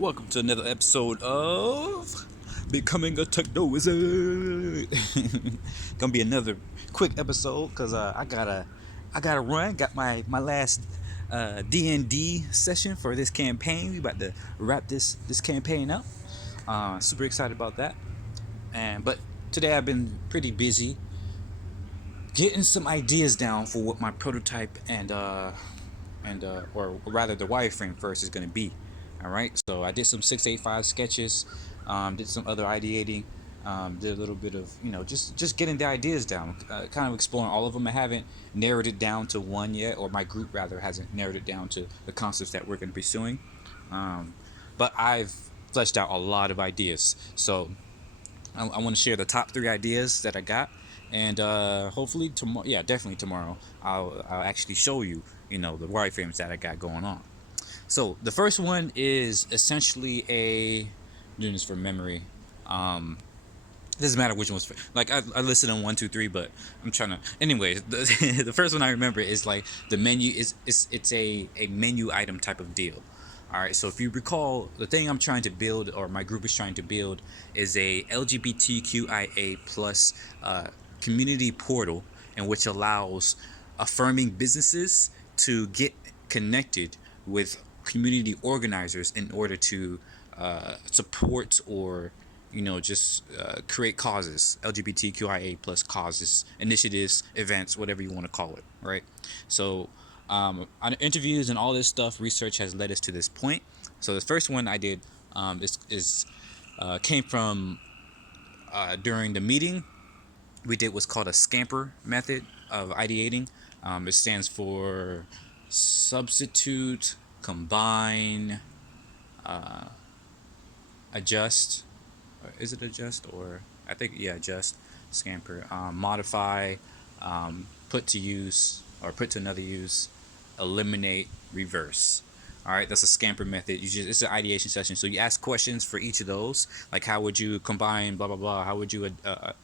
Welcome to another episode of Becoming a TechnoWizard. Gonna be another quick episode because I gotta run. Got my last D&D session for this campaign. We about to wrap this campaign up. Super excited about that. But today I've been pretty busy getting some ideas down for what my prototype and or rather the wireframe first is going to be. All right, so I did some 685 sketches, did some other ideating, did a little bit of just getting the ideas down, kind of exploring all of them. I haven't narrowed it down to one yet, or my group rather hasn't narrowed it down to the concepts that we're going to be pursuing. Um, but I've fleshed out a lot of ideas, so I want to share the top three ideas that I got, and hopefully tomorrow, yeah, definitely tomorrow, I'll actually show you, the wireframes that I got going on. So the first one is essentially I'm doing this for memory. It doesn't matter which one's like I listed on 1, 2, 3, but I'm trying to. Anyways, the first one I remember is like the menu it's a menu item type of deal. All right, so if you recall, the thing I'm trying to build, or my group is trying to build, is a LGBTQIA plus community portal, in which allows affirming businesses to get connected with community organizers in order to support or just create causes, LGBTQIA plus causes, initiatives, events, whatever you want to call it, right? So on interviews and all this stuff, research has led us to this point. So the first one I did is came from during the meeting. We did what's called a scamper method of ideating. It stands for substitute, combine, adjust. Is it adjust, or I think, yeah, adjust, scamper, modify, put to use or put to another use, eliminate, reverse. All right, that's a scamper method. It's an ideation session. So you ask questions for each of those, like how would you combine, blah blah blah. How would you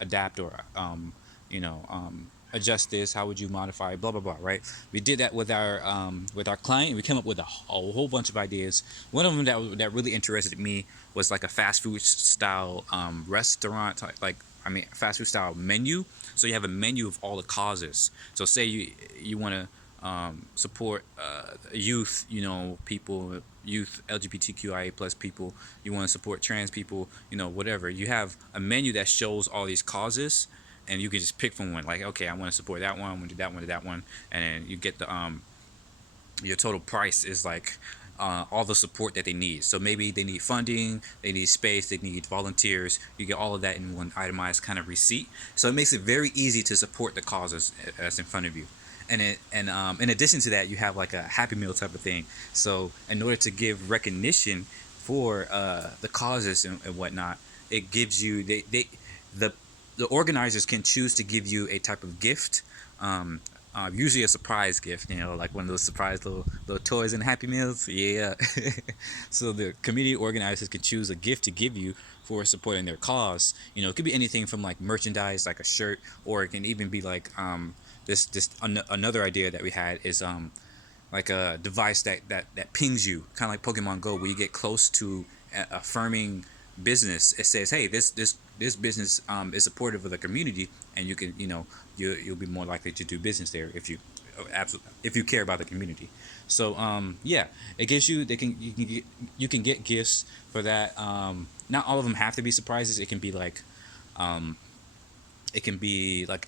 adapt or adjust this? How would you modify, blah blah blah. Right? We did that with our client. We came up with a whole bunch of ideas. One of them that really interested me was like a fast food style restaurant type, fast food style menu. So you have a menu of all the causes. So say you want to support youth, people, youth, LGBTQIA plus people. You want to support trans people, whatever. You have a menu that shows all these causes, and you can just pick from one. Like, okay, I want to support that one. I want to do that one, to that one, and then you get the your total price is like all the support that they need. So maybe they need funding, they need space, they need volunteers. You get all of that in one itemized kind of receipt. So it makes it very easy to support the causes that's in front of you. And in addition to that, you have like a Happy Meal type of thing. So in order to give recognition for the causes and whatnot, it gives you the organizers can choose to give you a type of gift. Usually a surprise gift, like one of those surprise little toys and Happy Meals. Yeah. So the community organizers can choose a gift to give you for supporting their cause. It could be anything from like merchandise, like a shirt, or it can even be like another idea that we had is like a device that pings you, kind of like Pokemon Go, where you get close to affirming business. It says, hey, this business is supportive of the community, and you can you'll be more likely to do business there if you care about the community. So yeah, it gives you can get gifts for that. Not all of them have to be surprises. It can be like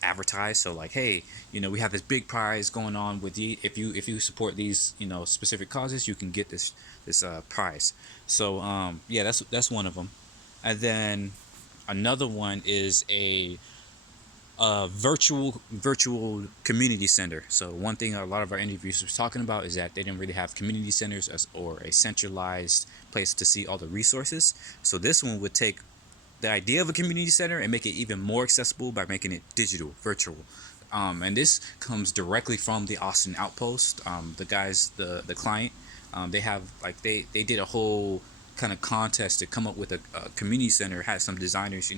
advertised. So like, hey, we have this big prize going on with you. If you support these specific causes, you can get this prize. So yeah, that's one of them. And then another one is a virtual community center. So one thing a lot of our interviews were talking about is that they didn't really have community centers or a centralized place to see all the resources. So this one would take the idea of a community center and make it even more accessible by making it digital, virtual. And this comes directly from the Austin Outpost. The guys, the client, they have like they did a whole kind of contest to come up with a community center. Had some designers,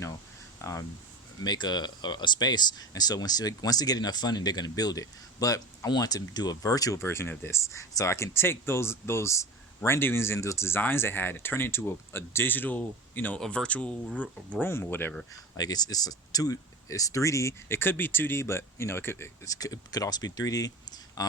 make a space, and so once they get enough funding, they're going to build it. But I want to do a virtual version of this, so I can take those renderings and those designs they had turn into a digital, a virtual room or whatever. Like it's 3D. It could be 2D, but it could also be 3D.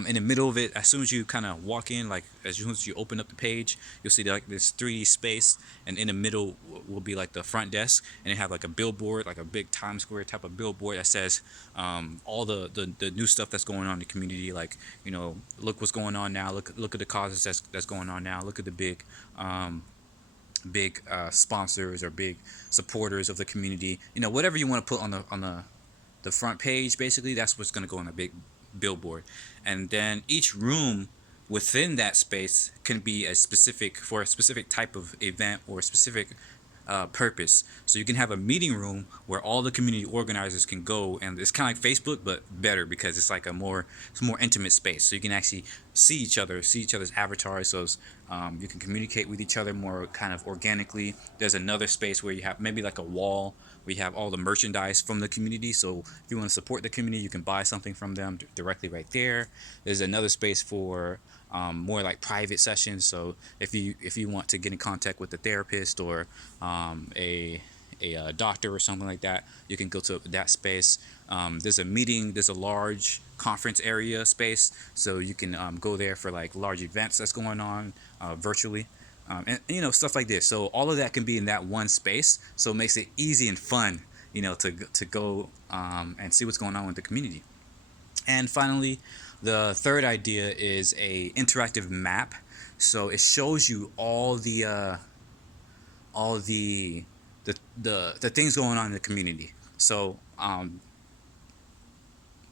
In the middle of it, as soon as you kind of walk in, like as soon as you open up the page, you'll see like this 3D space, and in the middle will be like the front desk, and it have like a billboard, like a big Times Square type of billboard that says all the new stuff that's going on in the community. Like, look what's going on now. Look at the causes that's going on now. Look at the big sponsors or big supporters of the community. Whatever you want to put on the front page, basically that's what's going to go on a big billboard. And then each room within that space can be for a specific type of event or a specific purpose. So you can have a meeting room where all the community organizers can go, and it's kind of like Facebook but better, because it's like it's a more intimate space. So you can actually see each other's avatars. So you can communicate with each other more kind of organically. There's another space where you have maybe like a wall where you have all the merchandise from the community. So if you want to support the community, you can buy something from them directly right there. There's another space for more like private sessions. So if you want to get in contact with a therapist or a doctor or something like that, you can go to that space. There's a large conference area space, so you can go there for like large events that's going on virtually. And stuff like this. So all of that can be in that one space, so it makes it easy and fun, to go and see what's going on with the community. And finally, the third idea is a interactive map. So it shows you all the things going on in the community. So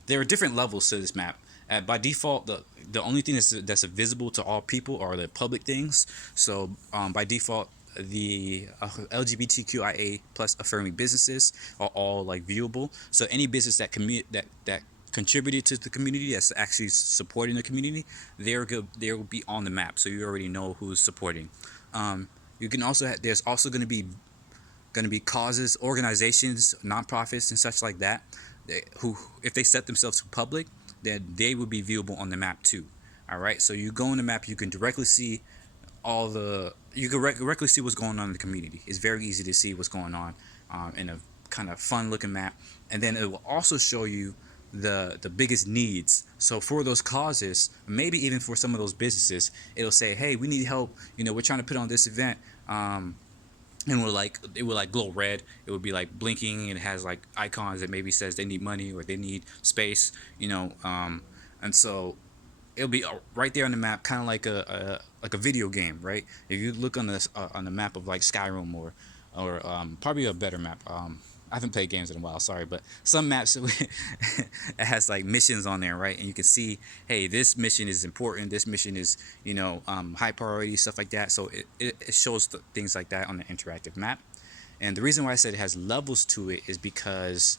there are different levels to this map. By default, the only thing that's visible to all people are the public things. So by default, the LGBTQIA plus affirming businesses are all like viewable. So any business that contributed to the community, that's actually supporting the community, they'll be on the map. So you already know who's supporting. You can also there's also going to be causes, organizations, nonprofits, and such like that, who, if they set themselves to public, then they will be viewable on the map too. All right, so you go on the map, you can directly see directly see what's going on in the community. It's very easy to see what's going on in a kind of fun looking map, and then it will also show you the biggest needs. So for those causes, maybe even for some of those businesses, it'll say, hey, we need help, we're trying to put on this event, and it will like glow red. It would be like blinking, and it has like icons that maybe says they need money or they need space, and so it'll be right there on the map, kind of like a video game, right? If you look on the map of like Skyrim or probably a better map. I haven't played games in a while, sorry, but some maps it has like missions on there, right? And you can see, hey, this mission is important. This mission is, high priority, stuff like that. So it shows things like that on the interactive map. And the reason why I said it has levels to it is because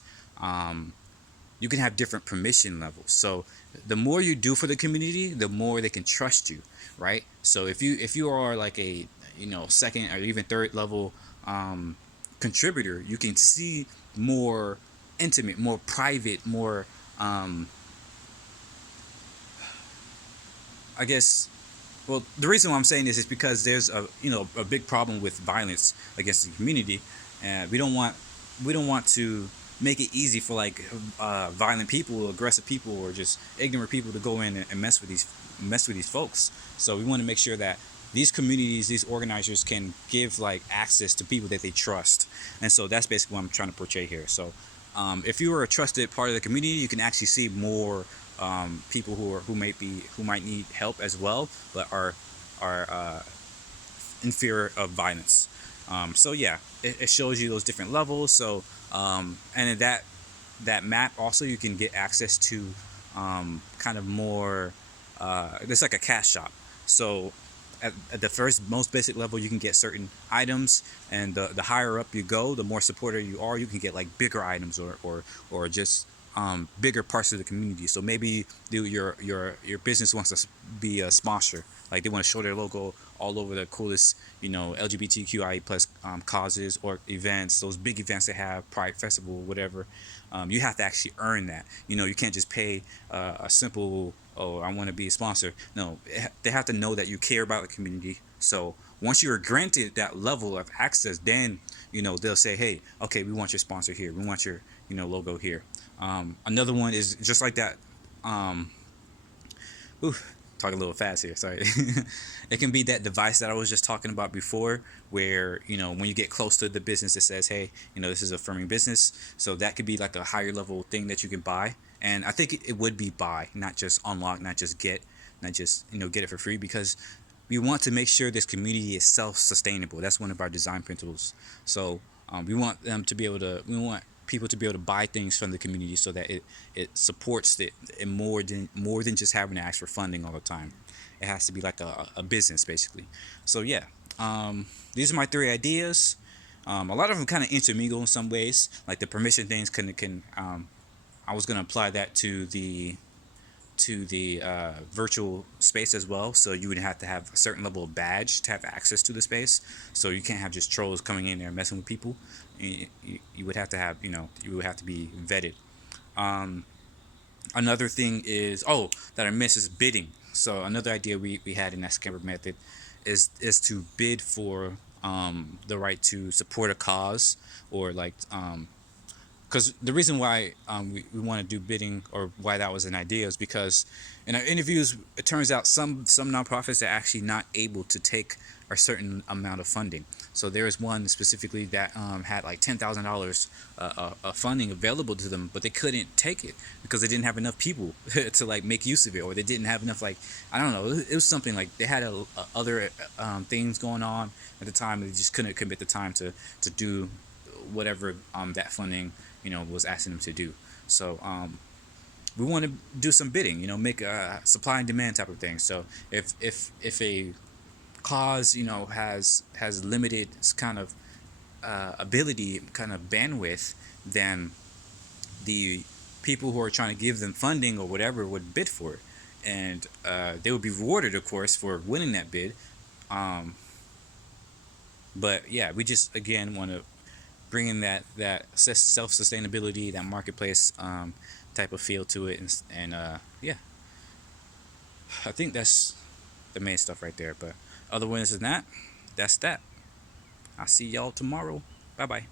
you can have different permission levels. So the more you do for the community, the more they can trust you, right? So if you are like a second or even third level contributor, you can see more intimate, more private, more I guess. Well, the reason why I'm saying this is because there's a big problem with violence against the community, and we don't want to make it easy for like violent people, aggressive people, or just ignorant people to go in and mess with these folks. So we want to make sure that these communities, these organizers can give like access to people that they trust, and so that's basically what I'm trying to portray here. So if you are a trusted part of the community, you can actually see more people who might need help as well, but are in fear of violence. So yeah, it shows you those different levels. So and in that map also you can get access to kind of more. There's like a cash shop. So at the first most basic level, you can get certain items, and the higher up you go, the more supporter you are, you can get like bigger items or just bigger parts of the community. So maybe your business wants to be a sponsor, like they want to show their logo all over the coolest LGBTQIA plus causes or events, those big events they have, Pride Festival, whatever. You have to actually earn that. You can't just pay a simple, oh, I want to be a sponsor. No, they have to know that you care about the community So once you're granted that level of access, then they'll say, hey, okay, we want your sponsor here, we want your logo here. Another one is just like that. um, Ooh, talk a little fast here. Sorry. It can be that device that I was just talking about before, where when you get close to the business, it says, "Hey, this is a firming business." So that could be like a higher level thing that you can buy, and I think it would be buy, not just unlock, not just get, not just get it for free, because we want to make sure this community is self-sustainable. That's one of our design principles. So we want them to be able to. We want people to be able to buy things from the community so that it supports it, more than just having to ask for funding all the time. It has to be like a business basically. So yeah, these are my three ideas. A lot of them kind of intermingle in some ways. Like the permission things can I was gonna apply that to the virtual space as well. So you would have to have a certain level of badge to have access to the space. So you can't have just trolls coming in there messing with people. You would have to have, you would have to be vetted. Another thing is, that I missed is bidding. So another idea we had in that scamper method is to bid for the right to support a cause, or like because the reason why we want to do bidding, or why that was an idea, is because in our interviews it turns out some nonprofits are actually not able to take a certain amount of funding. So there is one specifically that had like $10,000 funding available to them, but they couldn't take it because they didn't have enough people to like make use of it, or they didn't have enough, like, I don't know, it was something like they had other things going on at the time, and they just couldn't commit the time to do whatever that funding was asking them to do. So we want to do some bidding, make a supply and demand type of thing. So if a cause has limited kind of ability, kind of bandwidth, then the people who are trying to give them funding or whatever would bid for it, and they would be rewarded, of course, for winning that bid. Um, but yeah, we just again want to bring in that self sustainability, that marketplace type of feel to it, and yeah, I think that's the main stuff right there. But otherwise than that, that's that. I'll see y'all tomorrow. Bye bye.